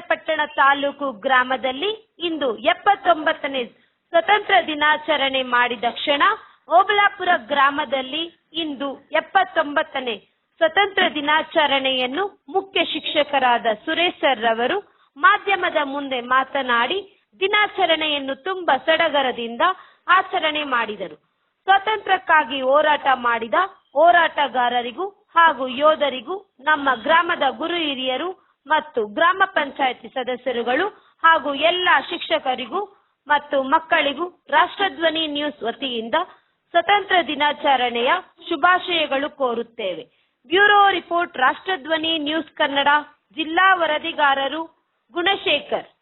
ಪಟ್ಟಣ ತಾಲೂಕು ಗ್ರಾಮದಲ್ಲಿ ಇಂದು ಎಪ್ಪತ್ತೊಂಬತ್ತನೇ ಸ್ವತಂತ್ರ ದಿನಾಚರಣೆ ಮಾಡಿದ ಕ್ಷಣ ಓಬಳಾಪುರ ಗ್ರಾಮದಲ್ಲಿ ಇಂದು ಎಪ್ಪತ್ತೊಂಬತ್ತನೇ ಸ್ವತಂತ್ರ ದಿನಾಚರಣೆಯನ್ನು ಮುಖ್ಯ ಶಿಕ್ಷಕರಾದ ಸುರೇಶ್ ಸರ್ ರವರು ಮಾಧ್ಯಮದ ಮುಂದೆ ಮಾತನಾಡಿ ದಿನಾಚರಣೆಯನ್ನು ತುಂಬಾ ಸಡಗರದಿಂದ ಆಚರಣೆ ಮಾಡಿದರು. ಸ್ವಾತಂತ್ರ್ಯಕ್ಕಾಗಿ ಹೋರಾಟ ಮಾಡಿದ ಹೋರಾಟಗಾರರಿಗೂ ಹಾಗೂ ಯೋಧರಿಗೂ ನಮ್ಮ ಗ್ರಾಮದ ಗುರು ಹಿರಿಯರು ಮತ್ತು ಗ್ರಾಮ ಪಂಚಾಯತಿ ಸದಸ್ಯರುಗಳು ಹಾಗೂ ಎಲ್ಲ ಶಿಕ್ಷಕರಿಗೂ ಮತ್ತು ಮಕ್ಕಳಿಗೂ ರಾಷ್ಟ್ರಧ್ವನಿ ನ್ಯೂಸ್ ವತಿಯಿಂದ ಸ್ವತಂತ್ರ ದಿನಾಚರಣೆಯ ಶುಭಾಶಯಗಳು ಕೋರುತ್ತೇವೆ. Bureau report Rashtradhwani news Kannada ಜಿಲ್ಲಾ ವರದಿಗಾರರು ಗುಣಶೇಖರ್.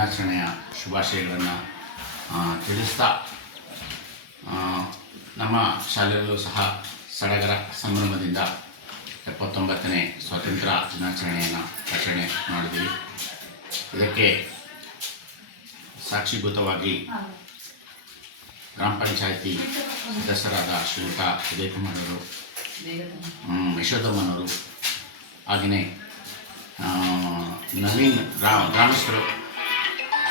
ದಿನಾಚರಣೆಯ ಶುಭಾಶಯಗಳನ್ನು ತಿಳಿಸ್ತಾ ನಮ್ಮ ಶಾಲೆಯಲ್ಲೂ ಸಹ ಸಡಗರ ಸಂಭ್ರಮದಿಂದ ಎಪ್ಪತ್ತೊಂಬತ್ತನೇ ಸ್ವಾತಂತ್ರ್ಯ ದಿನಾಚರಣೆಯನ್ನು ಆಚರಣೆ ಮಾಡಿದ್ವಿ. ಇದಕ್ಕೆ ಸಾಕ್ಷಿಭೂತವಾಗಿ ಗ್ರಾಮ ಪಂಚಾಯಿತಿ ಸದಸ್ಯರಾದ ಶ್ರೀಯುತ ಹ್ಮ್, ಯಶೋಧಮ್ಮನವರು ಹಾಗೆಯೇ ನವೀನ್ ಗ್ರಾಮ ಗ್ರಾಮಸ್ಥರು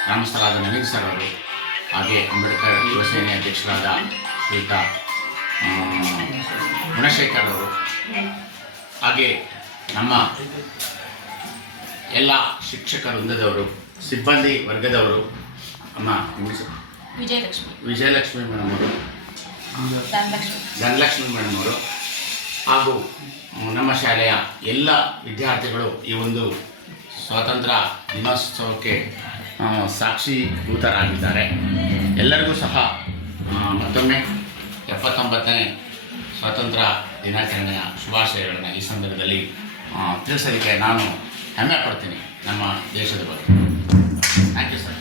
ಗ್ರಾಮಸ್ಥರಾದ ನವೀನ್ ಸರ್ ಅವರು ಹಾಗೆ ಅಂಬೇಡ್ಕರ್ ಯುವ ಸೇನೆ ಅಧ್ಯಕ್ಷರಾದ ಶ್ರೀಯುತ ಗುಣಶೇಖರ್ ಅವರು ಹಾಗೆ ನಮ್ಮ ಎಲ್ಲ ಶಿಕ್ಷಕ ವೃಂದದವರು ಸಿಬ್ಬಂದಿ ವರ್ಗದವರು ನಮ್ಮ ವಿಜಯಲಕ್ಷ್ಮಿ. ವಿಜಯಲಕ್ಷ್ಮಿ ಮೇಡಮ್ ಅವರು. ಧನಲಕ್ಷ್ಮಿ ಮೇಡಮ್ ಅವರು. ಹಾಗೂ ನಮ್ಮ ಶಾಲೆಯ ಎಲ್ಲ ವಿದ್ಯಾರ್ಥಿಗಳು ಈ ಒಂದು ಸ್ವಾತಂತ್ರ್ಯ ದಿನೋತ್ಸವಕ್ಕೆ ಸಾಕ್ಷೀಭೂತರಾಗಿದ್ದಾರೆ ಎಲ್ಲರಿಗೂ ಸಹ ಮತ್ತೊಮ್ಮೆ ಎಪ್ಪತ್ತೊಂಬತ್ತನೇ ಸ್ವಾತಂತ್ರ್ಯ ದಿನಾಚರಣೆಯ ಶುಭಾಶಯಗಳನ್ನು ಈ ಸಂದರ್ಭದಲ್ಲಿ ತಿಳಿಸಲಿಕ್ಕೆ ನಾನು ಹೆಮ್ಮೆ ಪಡ್ತೀನಿ ನಮ್ಮ ದೇಶದ ಬಗ್ಗೆ. Thank you sir